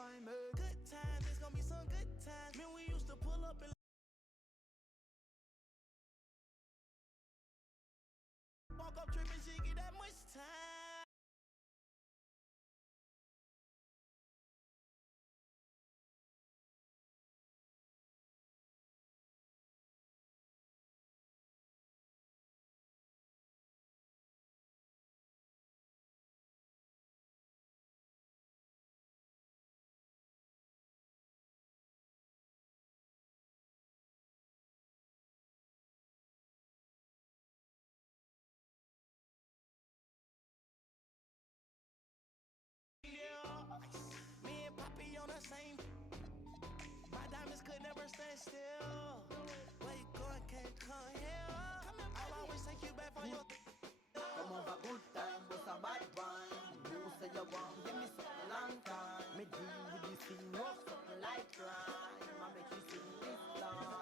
timer. Good times, it's gonna be some good times. Man, we used to pull up and walk up tripping, she get that much time. Me and Poppy on the same. My diamonds could never stand still. Where you going, can't come here. I'll always take you back for your. Come over good time, but a bad one. You say you want, give me something long time. Me deal with this thing, rough something like crime. I make you sing this line.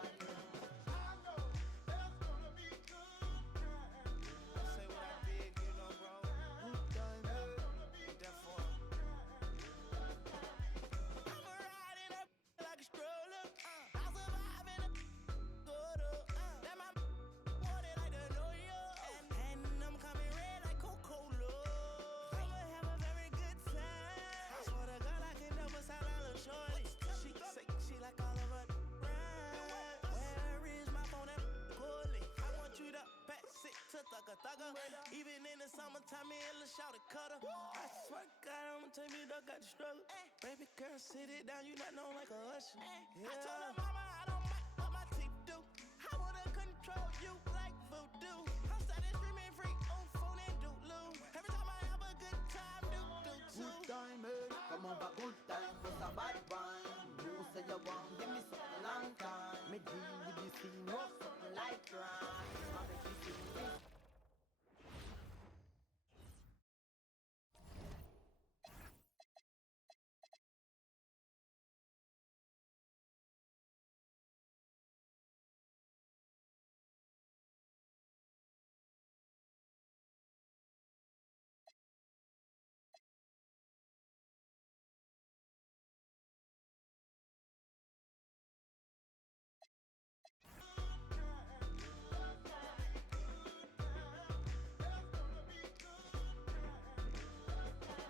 Even in the summertime, me and Lil' Shawty cutter. I swear to God, I'ma take me dog got the struggle. Baby girl, sit it down, you not known like a usher. Yeah. I told her mama I don't mind what my teeth do. I wanna control you like voodoo. I'm started streaming free on phone and doodloo. Every time I have a good time, do too. Good time, eh? Come over good time, but a bad one. You say you want, give me something long time. Me deal with this thing, rough something like crime. I make you sing this.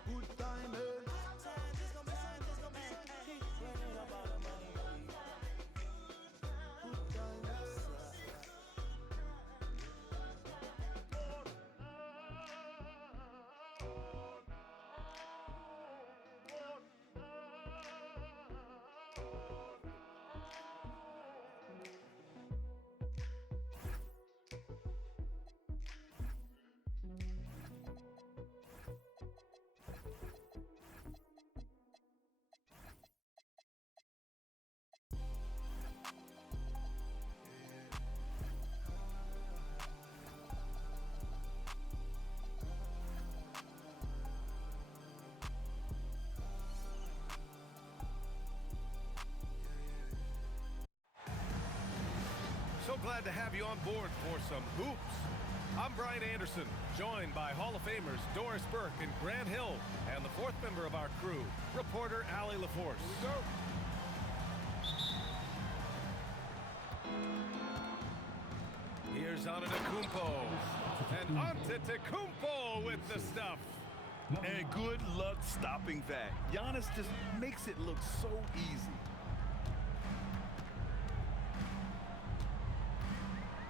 Good time, eh? So glad to have you on board for some hoops. I'm Brian Anderson, joined by Hall of Famers Doris Burke and Grant Hill, and the fourth member of our crew, reporter Allie LaForce. Here we go. Here's Antetokounmpo, and Antetokounmpo with the stuff. And good luck stopping that. Giannis just makes it look so easy.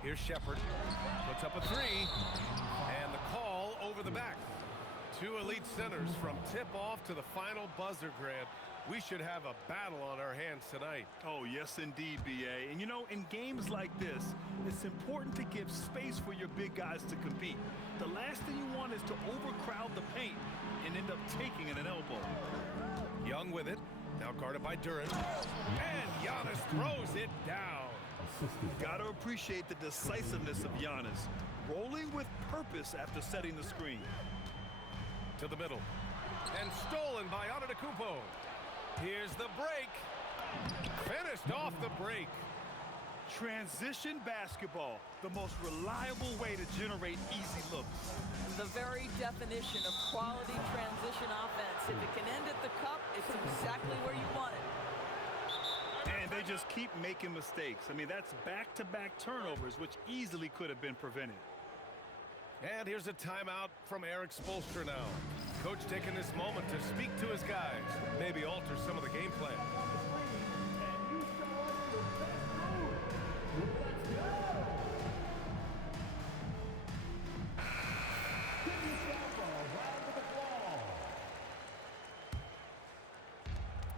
Here's Shepherd, puts up a three, and the call over the back. Two elite centers from tip-off to the final buzzer, Grant. We should have a battle on our hands tonight. Oh, yes, indeed, B.A. And, you know, in games like this, it's important to give space for your big guys to compete. The last thing you want is to overcrowd the paint and end up taking an elbow. Young with it, now guarded by Durant. And Giannis throws it down. Gotta appreciate the decisiveness of Giannis, rolling with purpose after setting the screen. To the middle, and stolen by Antetokounmpo. Here's the break. Finished off the break. Transition basketball, the most reliable way to generate easy looks. The very definition of quality transition offense. If it can end at the cup, it's exactly where you want it. And they just keep making mistakes. I mean, that's back-to-back turnovers, which easily could have been prevented. And here's a timeout from Eric Spoelstra now. Coach taking this moment to speak to his guys, maybe alter some of the game plan.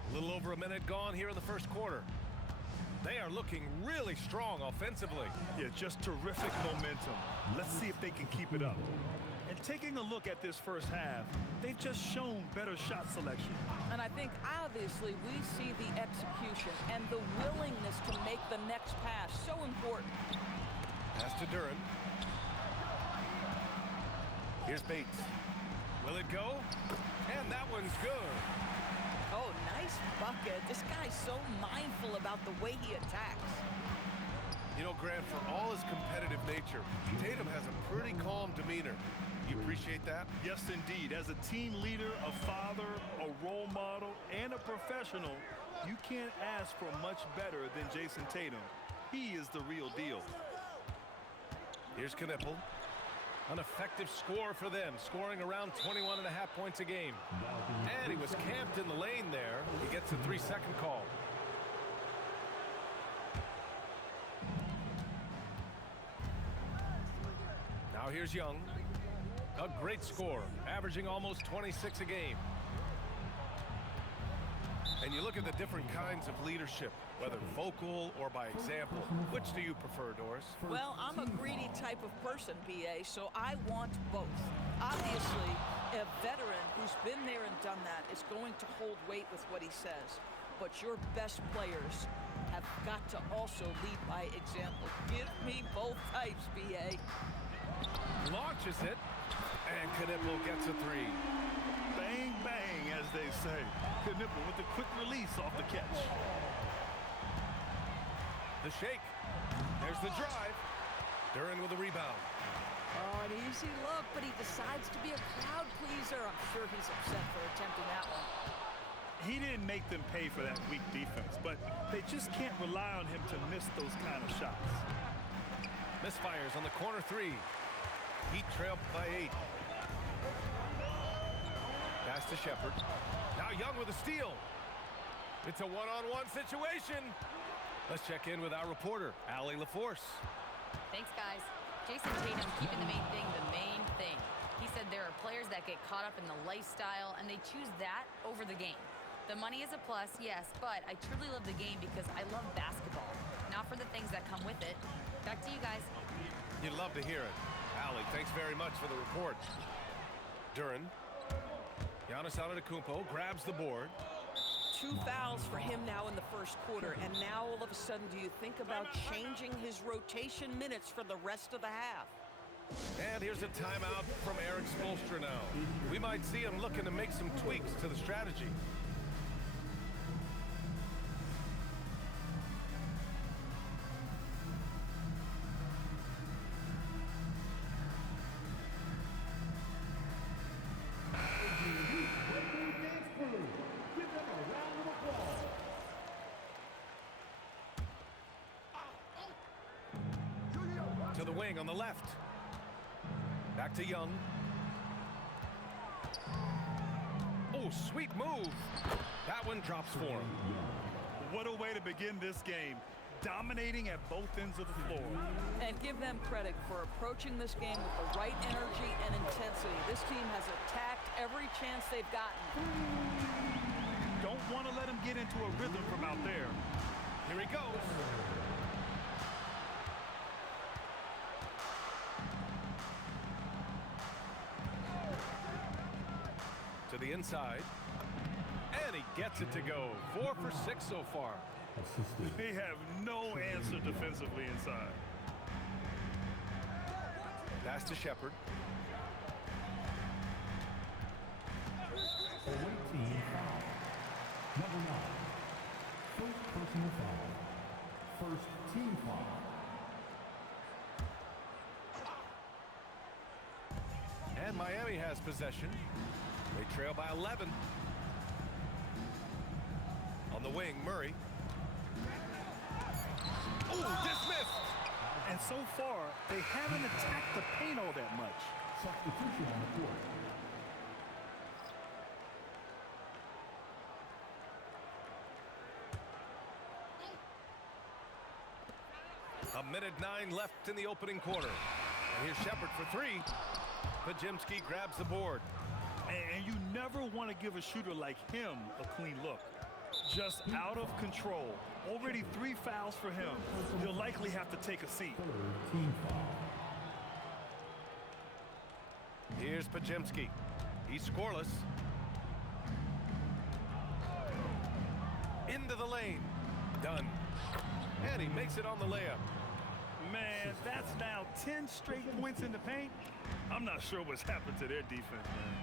A little over a minute gone here in the first quarter. They are looking really strong offensively. Yeah, just terrific momentum. Let's see if they can keep it up. And taking a look at this first half, they've just shown better shot selection. And I think obviously we see the execution and the willingness to make the next pass so important. Pass to Duren. Here's Bates. Will it go? And that one's good. Oh, nice bucket. This guy's so mindful about the way he attacks. You know, Grant, for all his competitive nature, Tatum has a pretty calm demeanor. You appreciate that? Yes, indeed. As a team leader, a father, a role model, and a professional, you can't ask for much better than Jason Tatum. He is the real deal. Here's Knipple. An effective score for them, scoring around 21.5 points a game. And he was camped in the lane there. He gets a 3-second call. Now here's Young. A great score, averaging almost 26 a game. And you look at the different kinds of leadership, whether vocal or by example. Which do you prefer, Doris? Well, I'm a greedy type of person, BA, so I want both. Obviously, a veteran who's been there and done that is going to hold weight with what he says. But your best players have got to also lead by example. Give me both types, BA. Launches it, and Knipple gets a three. Bang, bang, as they say. Knipple with a quick release off the catch. The shake. There's the drive. Duren with a rebound. Oh, an easy look, but he decides to be a crowd pleaser. I'm sure he's upset for attempting that one. He didn't make them pay for that weak defense, but they just can't rely on him to miss those kind of shots. Misfires on the corner three. Heat trailed by 8. Pass to Shepherd. Now Young with a steal. It's a one-on-one situation. Let's check in with our reporter, Allie LaForce. Thanks, guys. Jason Tatum keeping the main thing. He said there are players that get caught up in the lifestyle, and they choose that over the game. The money is a plus, yes, but I truly love the game because I love basketball, not for the things that come with it. Back to you guys. You'd love to hear it. Allie, thanks very much for the report. Duren. Giannis Antetokounmpo grabs the board. 2 fouls for him now in the first quarter, and now all of a sudden do you think about changing his rotation minutes for the rest of the half? And here's a timeout from Eric Spoelstra now. We might see him looking to make some tweaks to the strategy. To the wing on the left. Back to Young. Oh, sweet move. That one drops for him. What a way to begin this game. Dominating at both ends of the floor. And give them credit for approaching this game with the right energy and intensity. This team has attacked every chance they've gotten. Don't want to let him get into a rhythm from out there. Here he goes. To the inside. And he gets it to go. 4 for 6 so far. They have no answer defensively inside. Pass to Shepherd. Away team foul. Number 9. First personal foul. First team foul. And Miami has possession. They trail by 11. On the wing, Murray. Oh, dismissed! And so far, they haven't attacked the paint all that much. Substitution on the court. A minute 9 left in the opening quarter. And here's Shepard for three. Podziemski grabs the board. And you never want to give a shooter like him a clean look. Just out of control. Already 3 fouls for him. He'll likely have to take a seat. Third team foul. Here's Podziemski. He's scoreless. Into the lane. Done. And he makes it on the layup. Man, that's now 10 straight points in the paint. I'm not sure what's happened to their defense, man.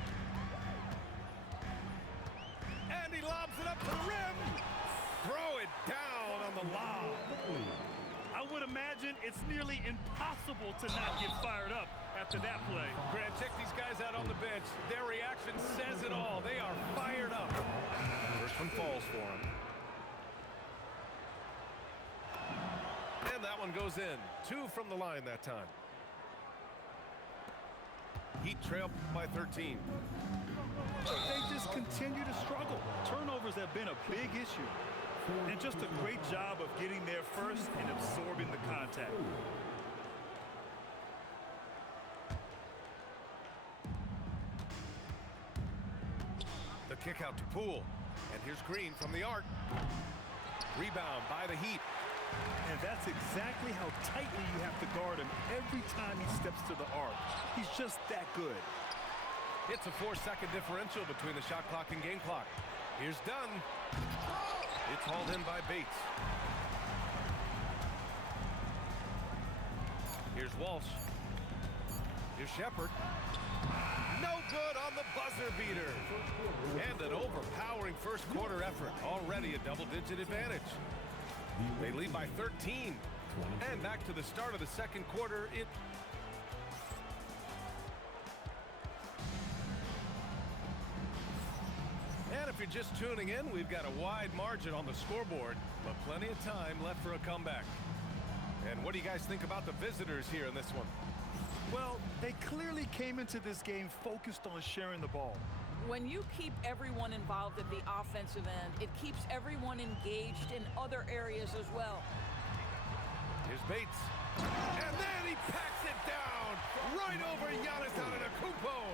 And he lobs it up to the rim. Throw it down on the lob. I would imagine it's nearly impossible to not get fired up after that play. Grant, check these guys out on the bench. Their reaction says it all. They are fired up. First one falls for him. And that one goes in. 2 from the line that time. Heat trail by 13. They just continue to struggle. Turnovers have been a big issue. And just a great job of getting there first and absorbing the contact. The kick out to Poole. And here's Green from the arc. Rebound by the Heat. And that's exactly how tightly you have to guard him every time he steps to the arc. He's just that good. It's a 4-second differential between the shot clock and game clock. Here's Dunn. It's hauled in by Bates. Here's Walsh. Here's Shepard. No good on the buzzer beater. And an overpowering first quarter effort. Already a double-digit advantage. They lead by 13. And back to the start of the second quarter. And if you're just tuning in, we've got a wide margin on the scoreboard, but plenty of time left for a comeback. And what do you guys think about the visitors here in this one? Well, they clearly came into this game focused on sharing the ball. When you keep everyone involved at the offensive end, it keeps everyone engaged in other areas as well. Here's Bates. And then he packs it down right over Giannis Antetokounmpo.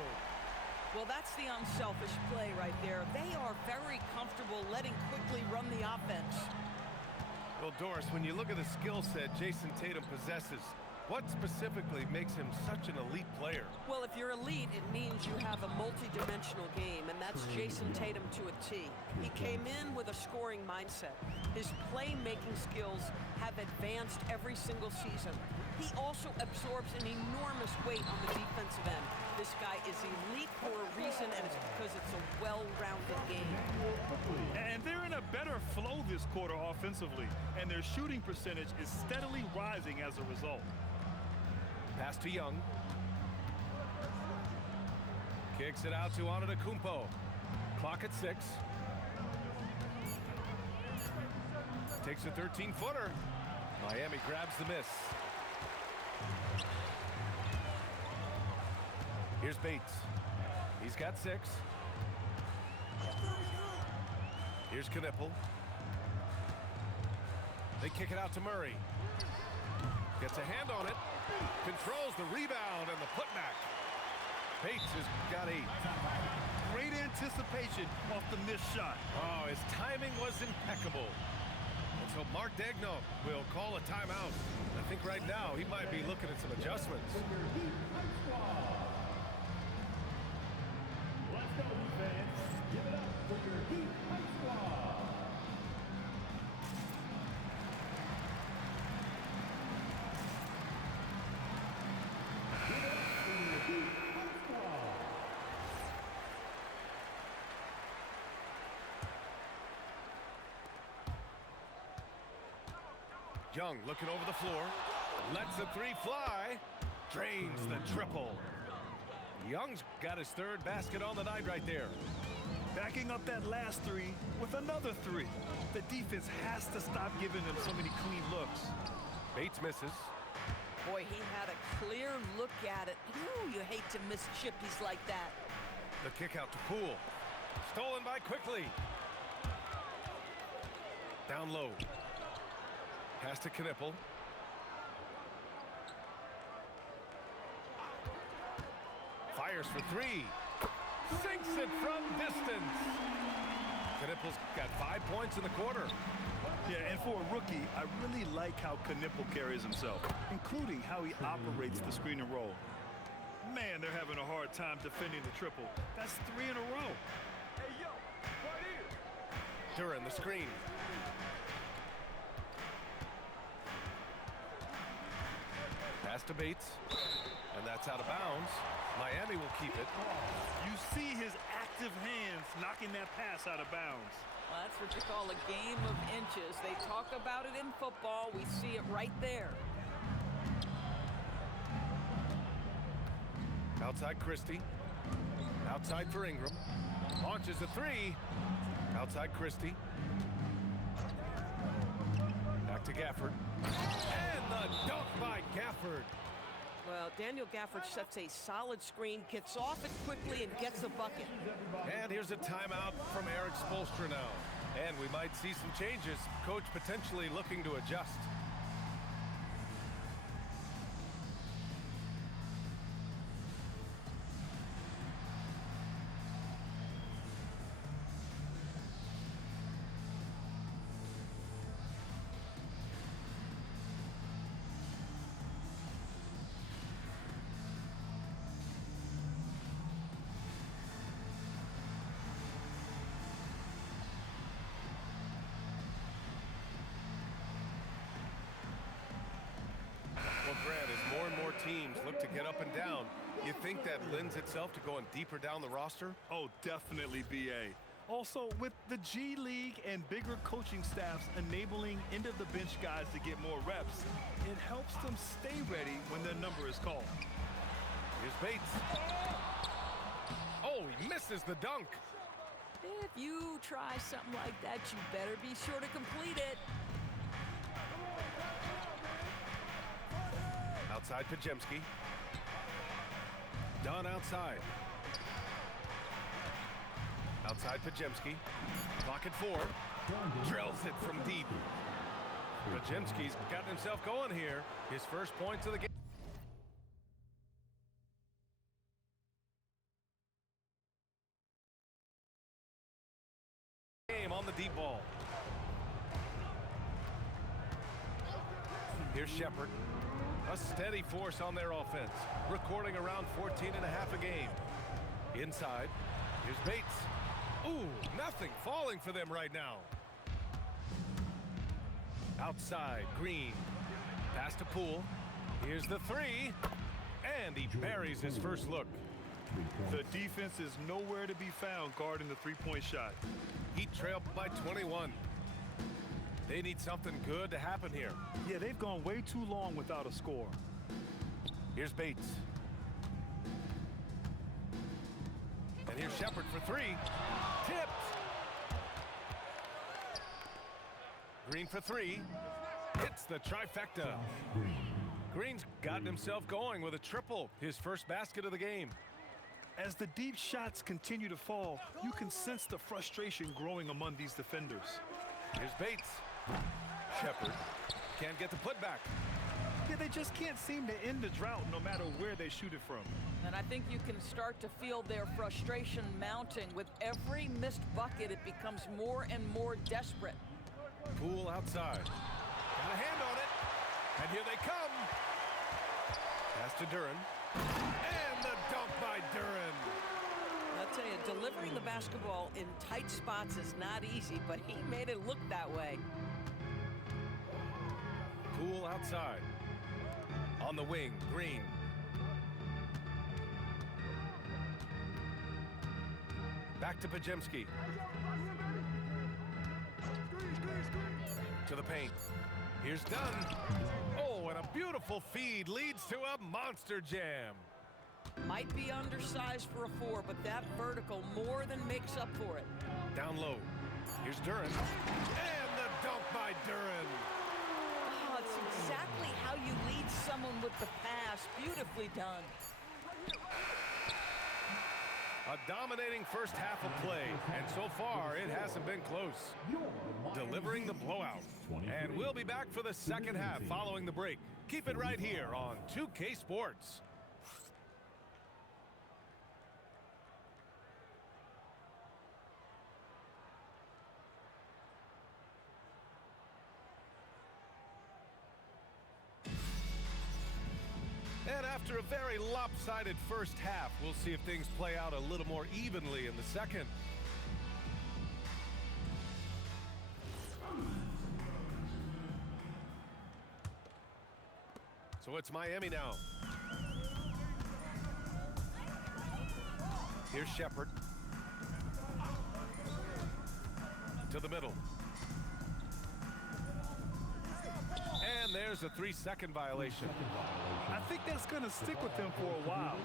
Well, that's the unselfish play right there. They are very comfortable letting quickly run the offense. Well, Doris, when you look at the skill set Jason Tatum possesses, what specifically makes him such an elite player? Well, if you're elite, it means you have a multi-dimensional game, and that's Jason Tatum to a T. He came in with a scoring mindset. His playmaking skills have advanced every single season. He also absorbs an enormous weight on the defensive end. This guy is elite for a reason, and it's because it's a well-rounded game. And they're in a better flow this quarter offensively, and their shooting percentage is steadily rising as a result. Pass to Young. Kicks it out to Antetokounmpo. Clock at 6. Takes a 13-footer. Miami grabs the miss. Here's Bates. He's got 6. Here's Knipple. They kick it out to Murray. Gets a hand on it. Controls the rebound and the putback. Bates has got 8. Great anticipation off the missed shot. Oh, his timing was impeccable. And so Mark Daigneault will call a timeout. I think right now he might be looking at some adjustments. Let's go, fans. Give it up for your Heat Fight Squad. Young looking over the floor. Lets the three fly. Drains the triple. Young's got his third basket on the night right there. Backing up that last three with another three. The defense has to stop giving them so many clean looks. Bates misses. Boy, he had a clear look at it. Ooh, you hate to miss chippies like that. The kick out to Poole. Stolen by Quickly. Down low. Pass to Knipple. Fires for three. Sinks it from distance. Knipple's got 5 points in the quarter. Yeah, and for a rookie, I really like how Knipple carries himself, including how he operates the screen and roll. Man, they're having a hard time defending the triple. That's 3 in a row. Hey, yo, right here. Duran the screen. Pass to Bates, and that's out of bounds. Miami will keep it. You see his active hands knocking that pass out of bounds. Well, that's what you call a game of inches. They talk about it in football. We see it right there. Outside Christie. Outside for Ingram. Launches a three. Outside Christie. Back to Gafford. And the dunk by Gafford. Well, Daniel Gafford sets a solid screen, gets off it quickly, and gets a bucket. And here's a timeout from Eric Spoelstra now. And we might see some changes. Coach potentially looking to adjust. Grant, as more and more teams look to get up and down, you think that lends itself to going deeper down the roster? Oh, definitely, BA. Also, with the G League and bigger coaching staffs enabling end-of-the-bench guys to get more reps, it helps them stay ready when their number is called. Here's Bates. Oh, he misses the dunk. If you try something like that, you better be sure to complete it. Outside Pajemski. Dunn outside. Outside Pajemski. Clock at 4. Drills it from deep. Pajemski's gotten himself going here. His first points of the game. On the deep ball. Here's Shepard. A steady force on their offense, recording around 14 and a half a game. Inside, here's Bates. Ooh, nothing falling for them right now. Outside, Green. Pass to Poole. Here's the three. And he buries his first look. The defense is nowhere to be found guarding the three-point shot. Heat trailed by 21. They need something good to happen here. Yeah, they've gone way too long without a score. Here's Bates. And here's Shepard for three. Tipped. Green for three. Hits the trifecta. Green's gotten himself going with a triple, his first basket of the game. As the deep shots continue to fall, you can sense the frustration growing among these defenders. Here's Bates. Shepard can't get the putback. Yeah, they just can't seem to end the drought no matter where they shoot it from. And I think you can start to feel their frustration mounting. With every missed bucket, it becomes more and more desperate. Poole outside. Got a hand on it. And here they come. Pass to Duran. And the dunk by Duran. I'll tell you, delivering the basketball in tight spots is not easy, but he made it look that way. Poole outside. On the wing, Green. Back to Pajemski. To the paint. Here's Dunn. Oh, and a beautiful feed leads to a monster jam. Might be undersized for a 4, but that vertical more than makes up for it. Down low. Here's Duren. And the dunk by Duren. Oh, it's exactly how you lead someone with the pass. Beautifully done. A dominating first half of play, and so far it hasn't been close. Delivering the blowout. And we'll be back for the second half following the break. Keep it right here on 2K Sports. And after a very lopsided first half, we'll see if things play out a little more evenly in the second. So it's Miami now. Here's Shepherd. To the middle. And there's a 3-second violation. I think that's going to stick with him for a while.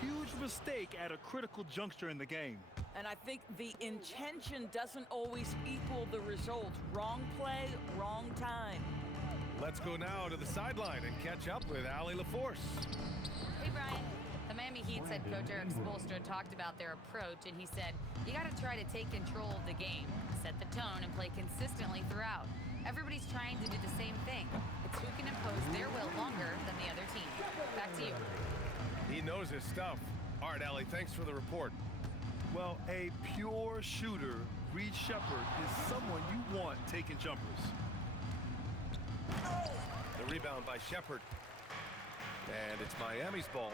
Huge mistake at a critical juncture in the game. And I think the intention doesn't always equal the result. Wrong play, wrong time. Let's go now to the sideline and catch up with Allie LaForce. Hey, Brian. The Miami Heat's head coach Eric Spoelstra talked about their approach, and he said, you got to try to take control of the game, set the tone, and play consistently throughout. Everybody's trying to do the same thing. It's who can impose their will longer than the other team. Back to you. He knows his stuff. All right, Allie, thanks for the report. Well, a pure shooter, Reed Shepherd, is someone you want taking jumpers. The rebound by Shepherd. And it's Miami's ball.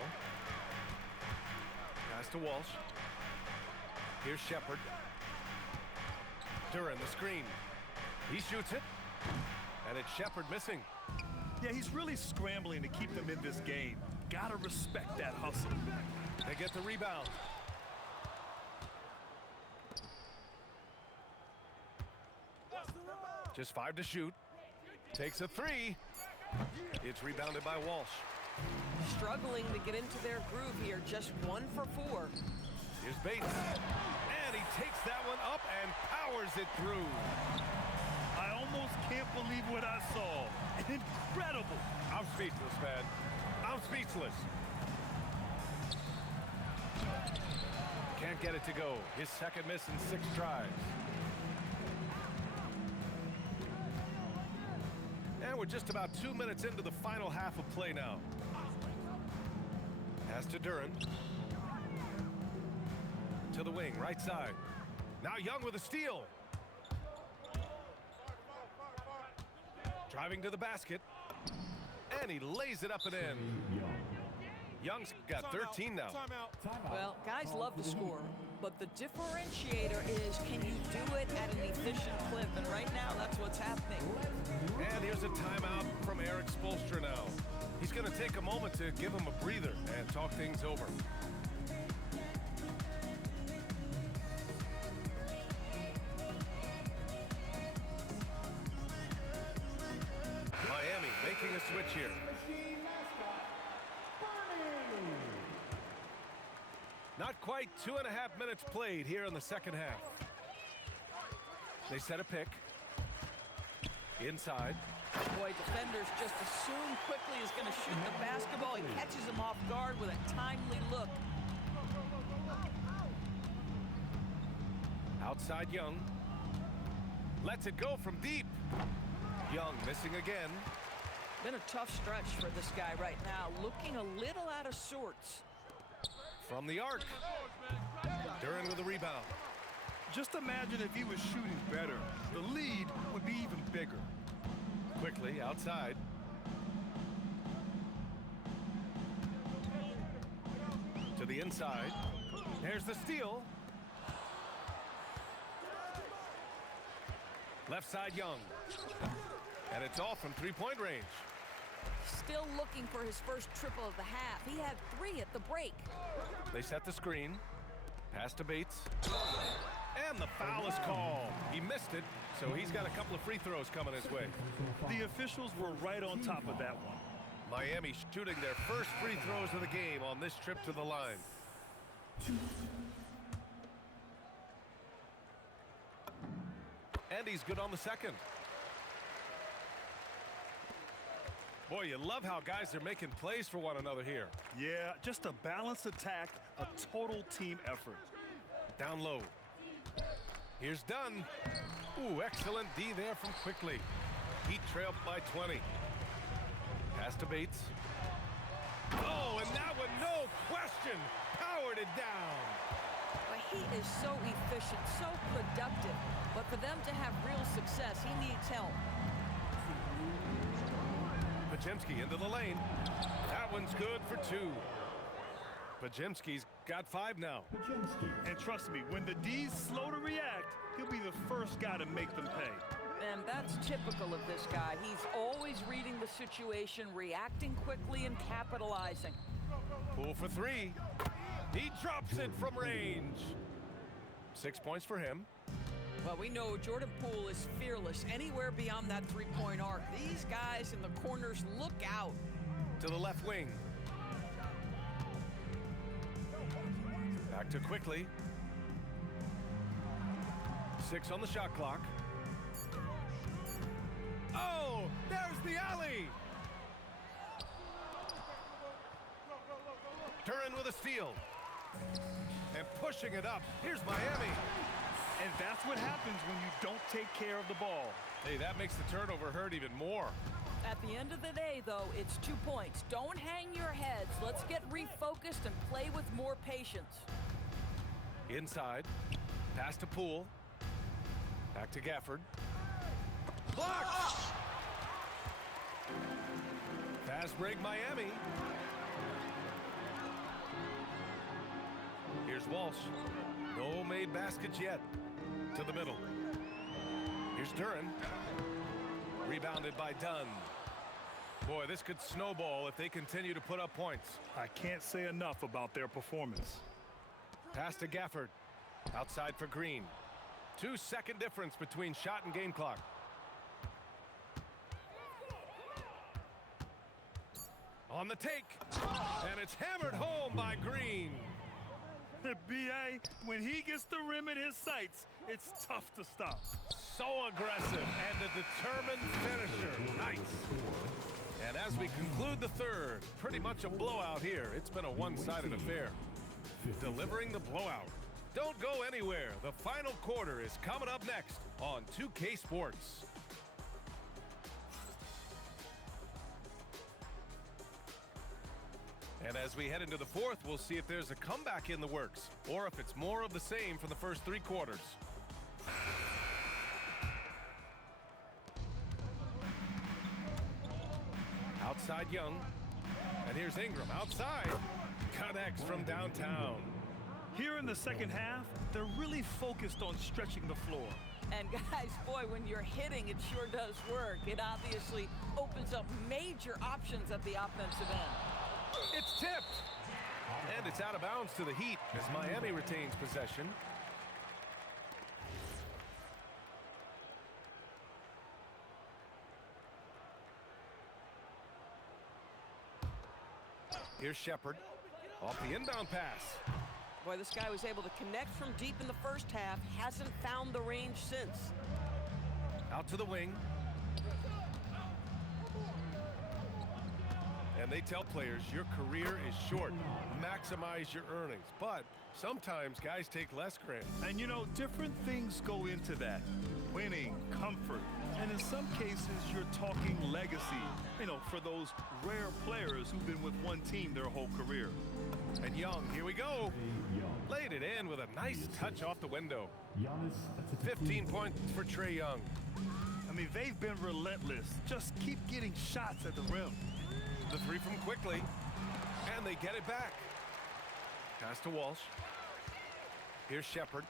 Pass to Walsh. Here's Shepherd. Duren, the screen. He shoots it. And it's Shepherd missing. Yeah, he's really scrambling to keep them in this game. Gotta respect that hustle. They get the rebound. Just 5 to shoot. Takes a 3. It's rebounded by Walsh. Struggling to get into their groove here. Just 1 for 4. Here's Bates. And he takes that one up and powers it through. I almost can't believe what I saw. Incredible. I'm speechless, man. I'm speechless. Can't get it to go. His second miss in 6 tries. And we're just about 2 minutes into the final half of play now. Pass to Duren. To the wing, right side. Now Young with a steal. Driving to the basket. And he lays it up and in. Young's got 13 now. Well, guys love to score, but the differentiator is, can you do it at an efficient clip? And right now, that's what's happening. And here's a timeout from Eric Spoelstra now. He's going to take a moment to give him a breather and talk things over. Miami making a switch here. Not quite 2.5 minutes played here in the second half. They set a pick. Inside. Boy, defenders just assume quickly is going to shoot the basketball. He catches him off guard with a timely look. Outside Young. Lets it go from deep. Young missing again. Been a tough stretch for this guy right now. Looking a little out of sorts. From the arc. Duren with the rebound. Just imagine if he was shooting better. The lead would be even bigger. Quickly outside. To the inside. There's the steal. Left side Young. And it's off from 3-point range. Still looking for his first triple of the half. He had 3 at the break. They set the screen. Pass to Bates. And the foul is called. He missed it, so he's got a couple of free throws coming his way. The officials were right on top of that one. Miami shooting their first free throws of the game on this trip to the line. And he's good on the second. Boy, you love how guys are making plays for one another here. Yeah, just a balanced attack, a total team effort. Down low. Here's Dunn. Ooh, excellent D there from Quickly. Heat trailed by 20. Pass to Bates. Oh, and that one, no question, powered it down. But he is so efficient, so productive. But for them to have real success, he needs help. Podziemski into the lane. That one's good for 2. Podziemski's got 5 now. And trust me, when the D's slow to react, he'll be the first guy to make them pay. And that's typical of this guy. He's always reading the situation, reacting quickly, and capitalizing. Poole for 3. He drops it from range. 6 points for him. Well, we know Jordan Poole is fearless anywhere beyond that three-point arc. These guys in the corners, look out. To the left wing. Back to Quickly. 6 on the shot clock. Oh, there's the alley. Duren with a steal. And pushing it up. Here's Miami. And that's what happens when you don't take care of the ball. Hey, that makes the turnover hurt even more. At the end of the day, though, it's 2 points. Don't hang your heads. Let's get refocused and play with more patience. Inside. Pass to Poole. Back to Gafford. Blocked! Fast break Miami. Here's Walsh. No made baskets yet. To the middle. Here's Duren. Rebounded by Dunn. Boy, this could snowball if they continue to put up points. I can't say enough about their performance. Pass to Gafford. Outside for Green. 2-second difference between shot and game clock. On the take. And it's hammered home by Green. B.A., when he gets the rim in his sights, it's tough to stop. So aggressive and a determined finisher. Nice. And as we conclude the third, pretty much a blowout here. It's been a one-sided affair. Delivering the blowout. Don't go anywhere. The final quarter is coming up next on 2K Sports. And as we head into the fourth, we'll see if there's a comeback in the works or if it's more of the same from the first 3 quarters. Outside Young. And here's Ingram outside. Connects from downtown. Here in the second half, they're really focused on stretching the floor. And guys, boy, when you're hitting, it sure does work. It obviously opens up major options at the offensive end. It's tipped. And it's out of bounds to the Heat as Miami retains possession. Here's Shepherd off the inbound pass. Boy, this guy was able to connect from deep in the first half. Hasn't found the range since. Out to the wing. And they tell players your career is short. Maximize your earnings. But sometimes guys take less, Grant. And you know, different things go into that. Winning, comfort, and in some cases, you're talking legacy. You know, for those rare players who've been with one team their whole career. And Young, here we go. Laid it in with a nice touch off the window. 15 points for Trae Young. I mean, they've been relentless. Just keep getting shots at the rim. The three from Quickly, and they get it back. Pass to Walsh. Here's Shepherd.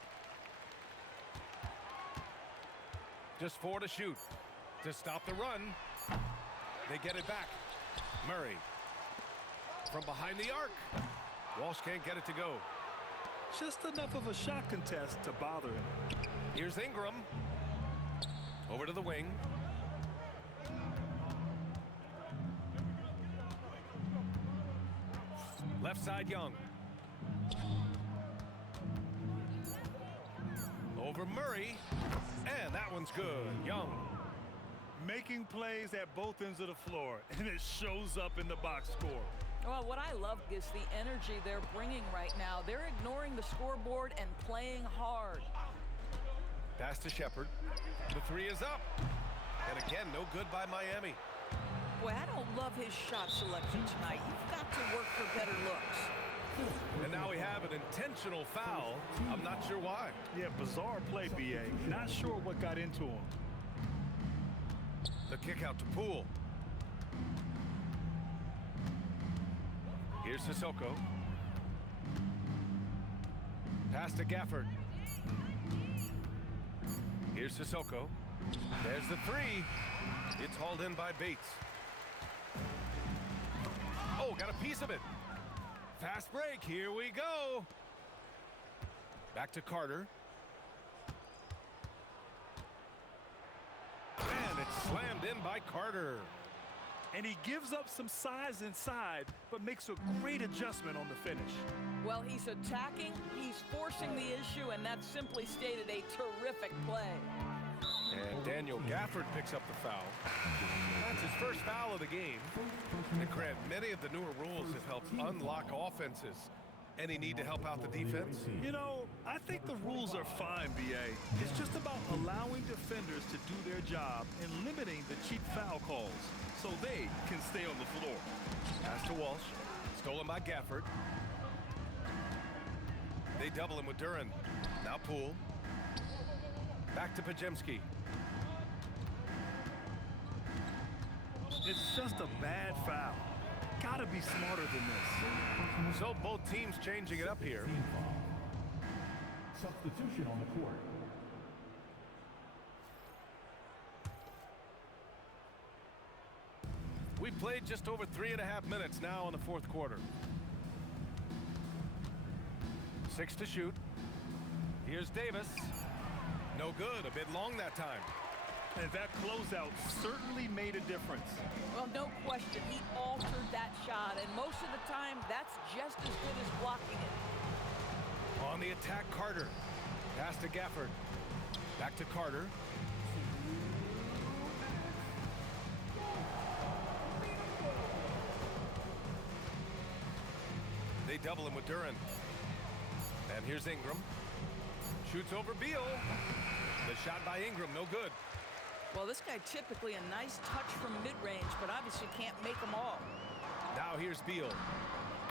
Just 4 to shoot. To stop the run. They get it back. Murray. From behind the arc. Walsh can't get it to go. Just enough of a shot contest to bother him. Here's Ingram. Over to the wing. Left side, Young. Over Murray. And that one's good. Young. Making plays at both ends of the floor, and it shows up in the box score. Well, what I love is the energy they're bringing right now. They're ignoring the scoreboard and playing hard. Pass to Shepherd. The three is up. And again, no good by Miami. Boy, I don't love his shot selection tonight. You've got to work for better looks. And now we have an intentional foul. I'm not sure why. Yeah, bizarre play, B.A. Not sure what got into him. The kick out to Poole. Here's Sissoko. Pass to Gafford. Here's Sissoko. There's the three. It's hauled in by Bates. Oh, got a piece of it. Fast break. Here we go. Back to Carter. And it's slammed in by Carter. And he gives up some size inside, but makes a great adjustment on the finish. Well, he's attacking, he's forcing the issue, and that's simply stated a terrific play. And Daniel Gafford picks up the foul. That's his first foul of the game. And Grant, many of the newer rules have helped unlock offenses. Any need to help out the defense? You know, I think the rules are fine, B.A. It's just about allowing defenders to do their job and limiting the cheap foul calls so they can stay on the floor. Pass to Walsh. Stolen by Gafford. They double him with Duran. Now Poole. Back to Pajemski. It's just a bad foul. Gotta be smarter than this. So both teams changing it up here. Substitution on the court. We played just over 3.5 minutes now in the fourth quarter. 6 to shoot. Here's Davis. No good. A bit long that time. And that closeout certainly made a difference. Well, no question, he altered that shot, and most of the time, that's just as good as blocking it. On the attack, Carter. Pass to Gafford. Back to Carter. They double him with Duran. And here's Ingram. Shoots over Beal. The shot by Ingram, no good. Well, this guy typically a nice touch from mid-range, but obviously can't make them all. Now here's Beal.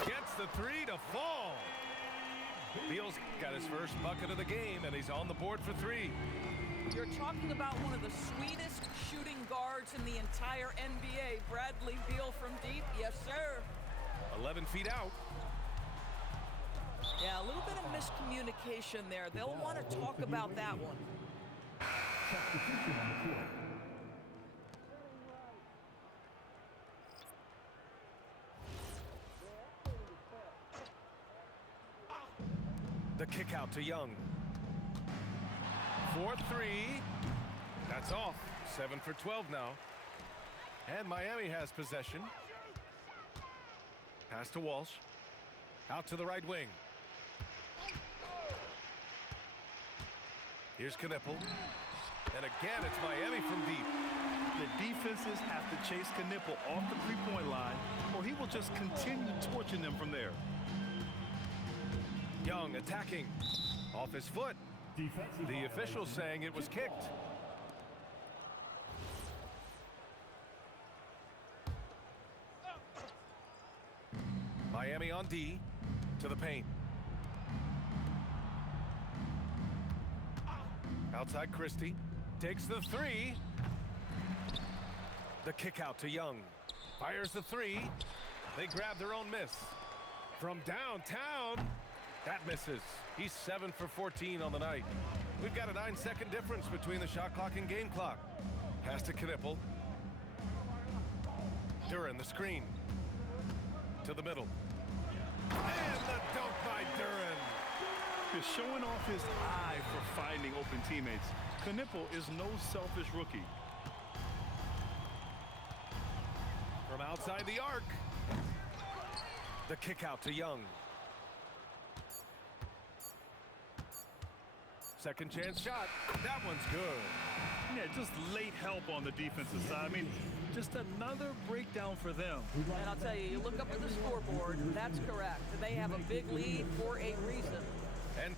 Gets the three to fall. Beal's got his first bucket of the game, and he's on the board for three. You're talking about one of the sweetest shooting guards in the entire NBA. Bradley Beal from deep, yes, sir. 11 feet out. Yeah, a little bit of miscommunication there. They'll want to talk about that one. Substitution on the court. The kick out to Young. 4-3. That's off. 7 for 12 now. And Miami has possession. Pass to Walsh. Out to the right wing. Here's Knipple. And again, it's Miami from deep. The defenses have to chase Knipple off the three-point line, or he will just continue torching them from there. Young attacking. Off his foot. Defensive The official saying it was kicked. Miami on D to the paint. Outside Christie. Takes the three. The kick out to Young. Fires the three. They grab their own miss. From downtown. That misses. He's 7 for 14 on the night. We've got a 9-second difference between the shot clock and game clock. Pass to Knipple. Duran, the screen. To the middle. And the dunk by Duran. is showing off his eye for finding open teammates. Knipple is no selfish rookie. From outside the arc. The kick out to Young. Second chance shot. That one's good. Yeah, just late help on the defensive side. I mean, just another breakdown for them. And I'll tell you, you look up at the scoreboard, that's correct. They have a big lead for a reason. And